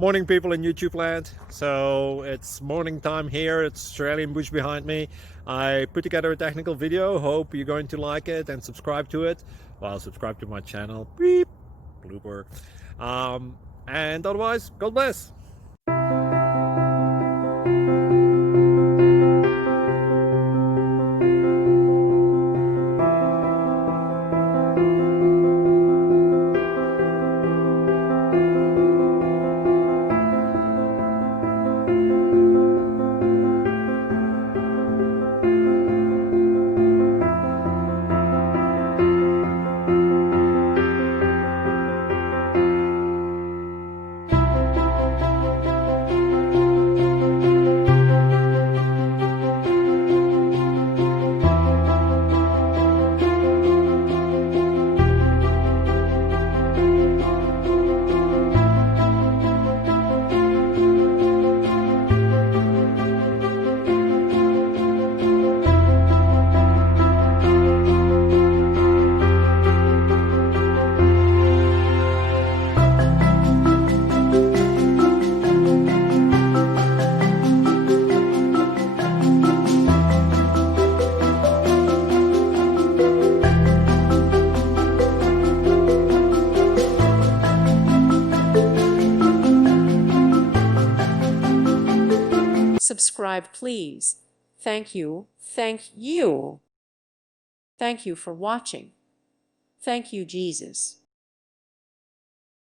Morning, people in YouTube land. So it's morning time here. It's Australian bush behind me. I put together a technical video. Hope you're going to like it and subscribe to it. Well, subscribe to my channel. Beep, blooper. And otherwise, God bless. Subscribe, please. Thank you. Thank you. Thank you for watching. Thank you, Jesus.